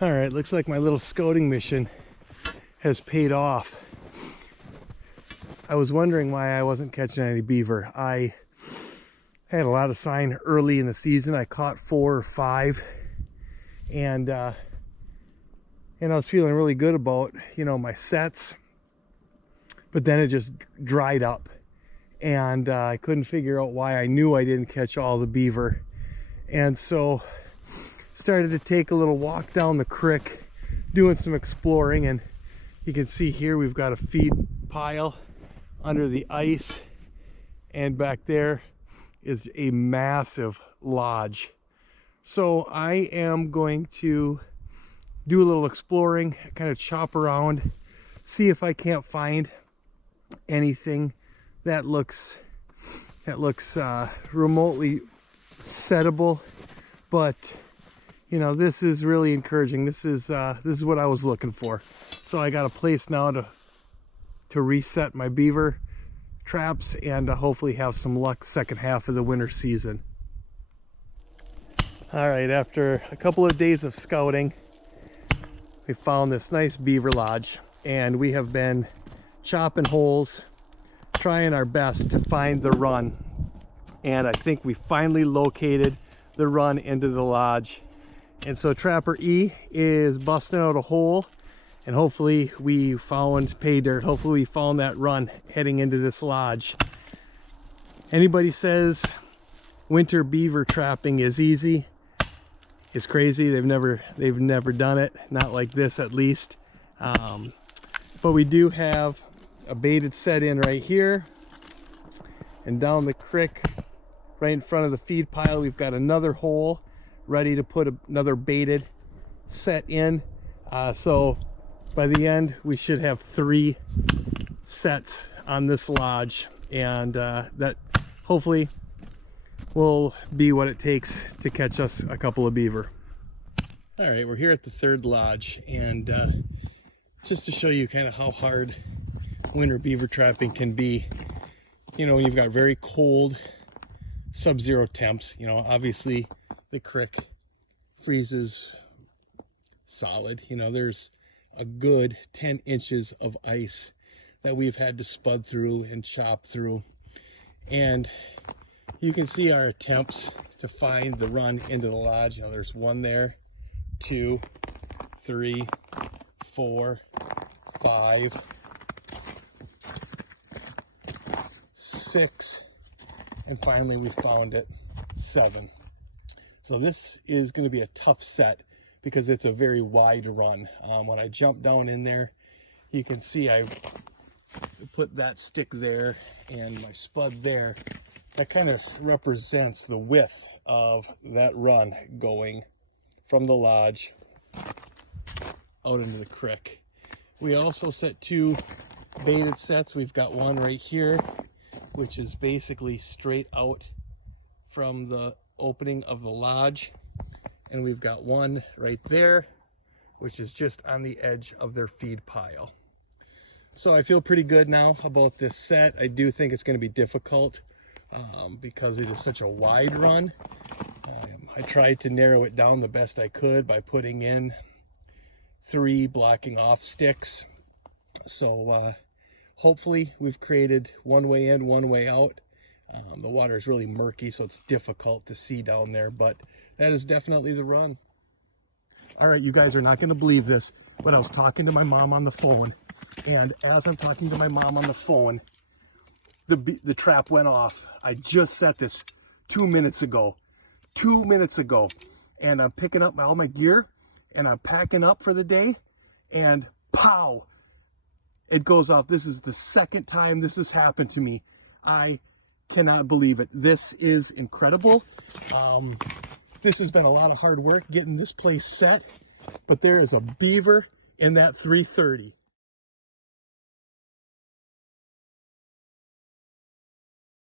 All right, looks like my little scouting mission has paid off. I was wondering why I wasn't catching any beaver. I had a lot of sign early in the season. I caught 4 or 5, and I was feeling really good about, my sets, but then it just dried up, and I couldn't figure out why. I knew I didn't catch all the beaver, and so started to take a little walk down the creek, doing some exploring. And you can see here we've got a feed pile under the ice, and back there is a massive lodge. So I am going to do a little exploring, kind of chop around, see if I can't find anything that looks remotely settable. But this is really encouraging. This is what I was looking for. So I got a place now to reset my beaver traps and hopefully have some luck second half of the winter season. All right, after a couple of days of scouting, we found this nice beaver lodge, and we have been chopping holes, trying our best to find the run. And I think we finally located the run into the lodge. And so Trapper E is busting out a hole, and hopefully we found pay dirt. Hopefully we found that run heading into this lodge. Anybody says winter beaver trapping is easy is crazy. They've never done it, not like this at least. But we do have a baited set in right here, and down the creek right in front of the feed pile we've got another hole ready to put another baited set in. So by the end we should have 3 sets on this lodge, and that hopefully will be what it takes to catch us a couple of beaver. All right, we're here at the 3rd lodge, and just to show you kind of how hard winter beaver trapping can be, when you've got very cold sub-zero temps. Obviously the creek freezes solid. There's a good 10 inches of ice that we've had to spud through and chop through, and you can see our attempts to find the run into the lodge. There's 1 there, 2, 3, 4, 5, 6, and finally we found it, 7. So this is going to be a tough set because it's a very wide run. When I jump down in there, you can see I put that stick there and my spud there. That kind of represents the width of that run going from the lodge out into the creek. We also set 2 baited sets. We've got one right here, which is basically straight out from the opening of the lodge, and we've got one right there, which is just on the edge of their feed pile. So I feel pretty good now about this set. I do think it's going to be difficult because it is such a wide run. I tried to narrow it down the best I could by putting in 3 blocking off sticks. So hopefully we've created one way in, one way out. The water is really murky, so it's difficult to see down there, but that is definitely the run. All right, you guys are not going to believe this, but I was talking to my mom on the phone, and as I'm talking to my mom on the phone, the trap went off. I just set this 2 minutes ago, and I'm picking up all my gear, and I'm packing up for the day, and pow, it goes off. This is the 2nd time this has happened to me. I cannot believe it. This is incredible. This has been a lot of hard work getting this place set, but there is a beaver in that 330.